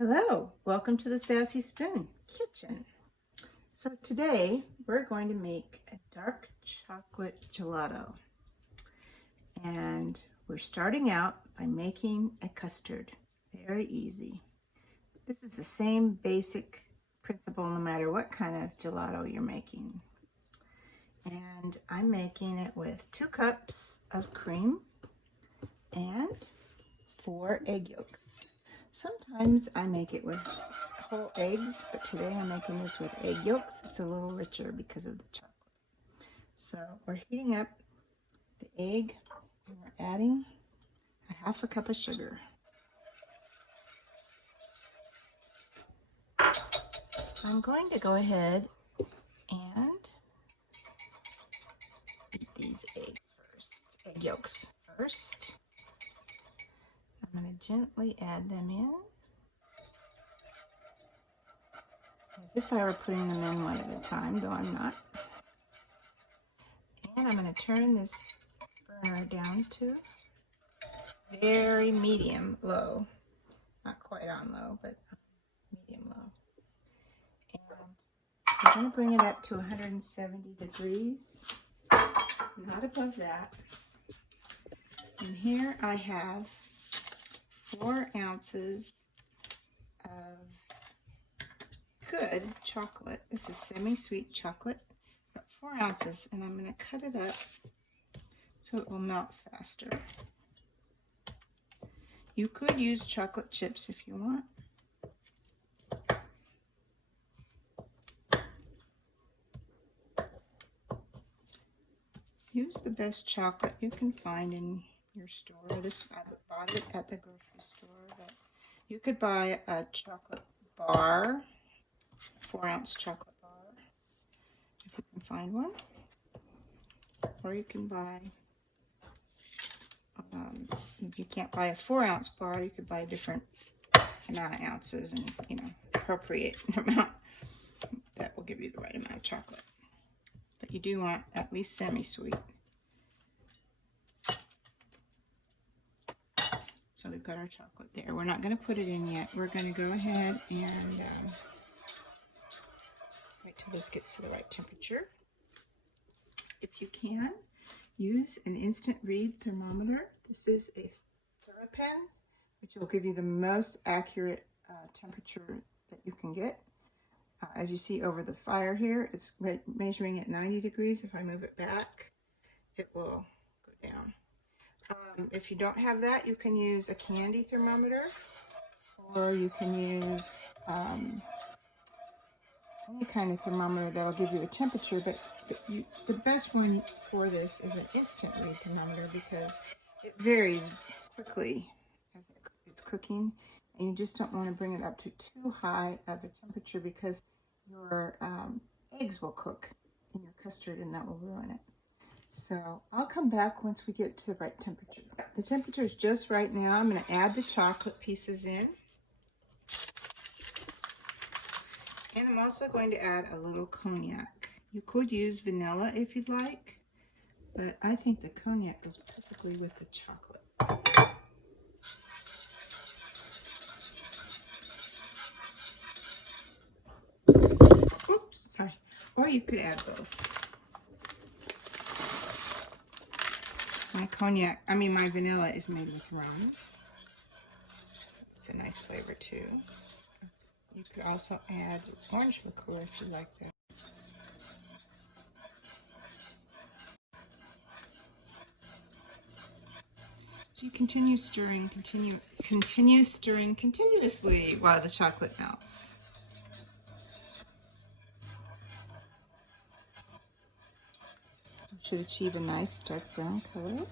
Hello, welcome to the Sassy Spoon Kitchen. So today we're going to make a dark chocolate gelato. And we're starting out by making a custard. Very easy. This is the same basic principle no matter what kind of gelato you're making. And I'm making it with 2 cups of cream and 4 egg yolks. Sometimes I make it with whole eggs, but today I'm making this with egg yolks. It's a little richer because of the chocolate. So we're heating up the egg and we're adding a 1/2 cup of sugar. I'm going to go ahead and beat these egg yolks first. I'm going to gently add them in, as if I were putting them in one at a time, though I'm not. And I'm going to turn this burner down to very medium low. Not quite on low, but medium low. And I'm going to bring it up to 170 degrees, not above that. And here I have 4 ounces of good chocolate. This is semi-sweet chocolate, but 4 ounces, and I'm going to cut it up so it will melt faster. You could use chocolate chips if you want. Use the best chocolate you can find in your store. I bought it at the grocery store, but you could buy a chocolate bar, 4-ounce chocolate bar, if you can find one. Or you can buy, if you can't buy a 4-ounce bar, you could buy a different amount of ounces and, appropriate amount that will give you the right amount of chocolate. But you do want at least semi-sweet. So we've got our chocolate there. We're not going to put it in yet. We're going to go ahead and wait till this gets to the right temperature. If you can, use an instant read thermometer. This is a ThermoPen, which will give you the most accurate temperature that you can get. As you see over the fire here, it's measuring at 90 degrees. If I move it back, it will go down. If you don't have that, you can use a candy thermometer, or you can use any kind of thermometer that will give you a temperature, but the best one for this is an instant read thermometer because it varies quickly as it's cooking, and you just don't want to bring it up to too high of a temperature because your eggs will cook in your custard and that will ruin it. So I'll come back once we get to the right temperature. The temperature is just right now. I'm going to add the chocolate pieces in. And I'm also going to add a little cognac. You could use vanilla if you'd like, but I think the cognac goes perfectly with the chocolate. Oops, sorry. Or you could add both. My vanilla is made with rum. It's a nice flavor too. You could also add orange liqueur if you like that. So you continue stirring, continue stirring continuously while the chocolate melts. You should achieve a nice dark brown color.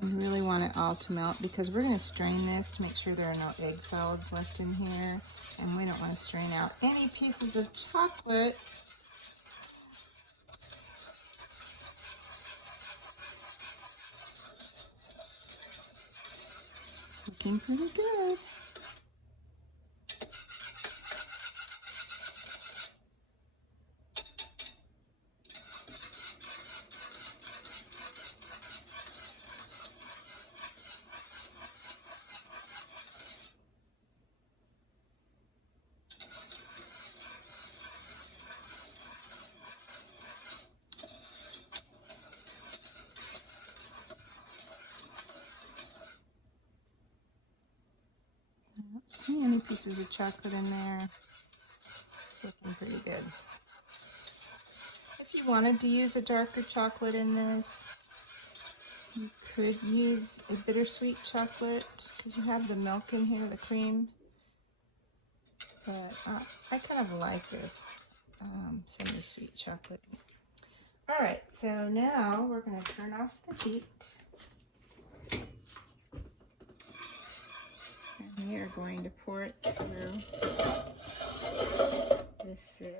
You really want it all to melt because we're going to strain this to make sure there are no egg solids left in here, and we don't want to strain out any pieces of chocolate. Looking pretty good. pieces of chocolate in there. It's looking pretty good. If you wanted to use a darker chocolate in this, you could use a bittersweet chocolate because you have the milk in here, the cream. But I kind of like this semi-sweet chocolate. All right, so now we're going to turn off the heat. And we are going to pour it through the sieve.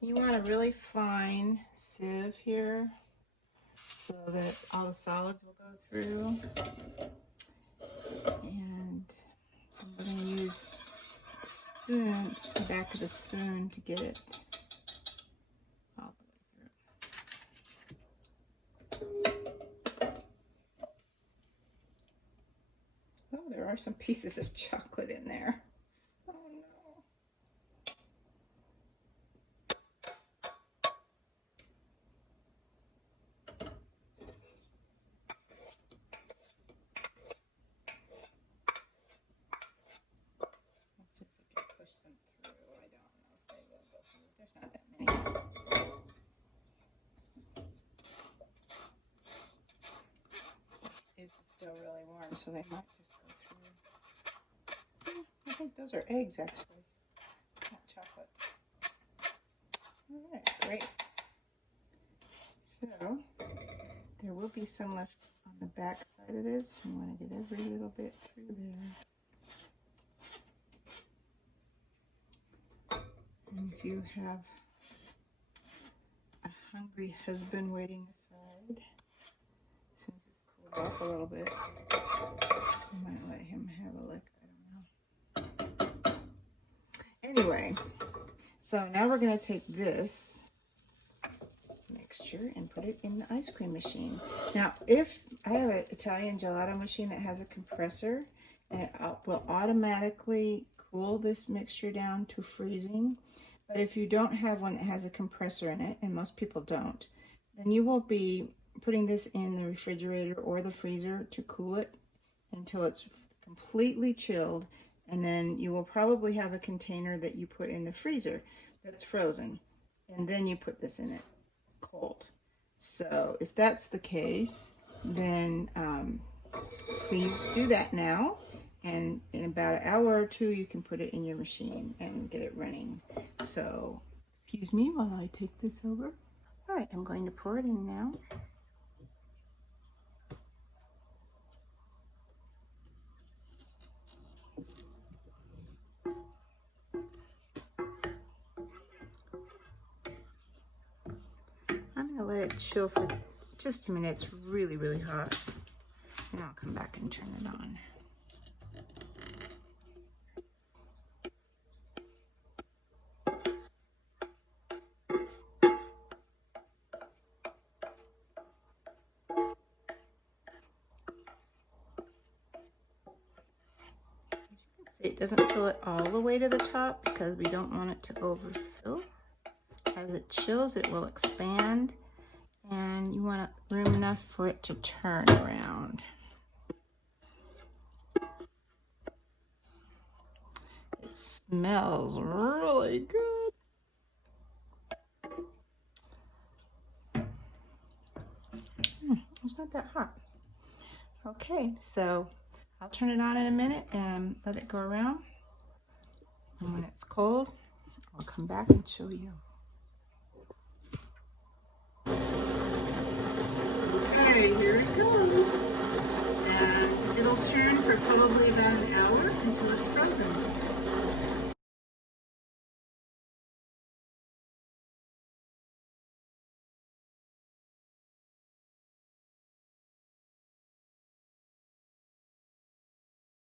You want a really fine sieve here so that all the solids will go through. And I'm going to use the spoon, the back of the spoon, to get it all the way through. Oh, there are some pieces of chocolate in there. Oh no. Let's see if we can push them through. I don't know if they will go through. There's not that many. It's still really warm, so they might just go through. I think those are eggs, actually, not chocolate. All right, great. So there will be some left on the back side of this. We want to get every little bit through there. And if you have a hungry husband waiting aside, as soon as it's cooled off a little bit, I might let him have a lick. I don't know. Anyway, so now we're going to take this mixture and put it in the ice cream machine. Now, if I have an Italian Gelato Machine that has a compressor, and it will automatically cool this mixture down to freezing. But if you don't have one that has a compressor in it, and most people don't, then you will be putting this in the refrigerator or the freezer to cool it until it's completely chilled, and then you will probably have a container that you put in the freezer that's frozen, and then you put this in it cold. So if that's the case, then please do that now, and in about an hour or two you can put it in your machine and get it running. So excuse me while I take this over. All right, I'm going to pour it in now. I'm going to let it chill for just a minute. It's really, really hot. And I'll come back and turn it on. It doesn't fill it all the way to the top because we don't want it to overfill. As it chills, it will expand, and you want room enough for it to turn around. It smells really good. It's not that hot. Okay, so I'll turn it on in a minute and let it go around. And when it's cold, I'll come back and show you. Okay, here it goes. And it'll churn for probably about an hour until it's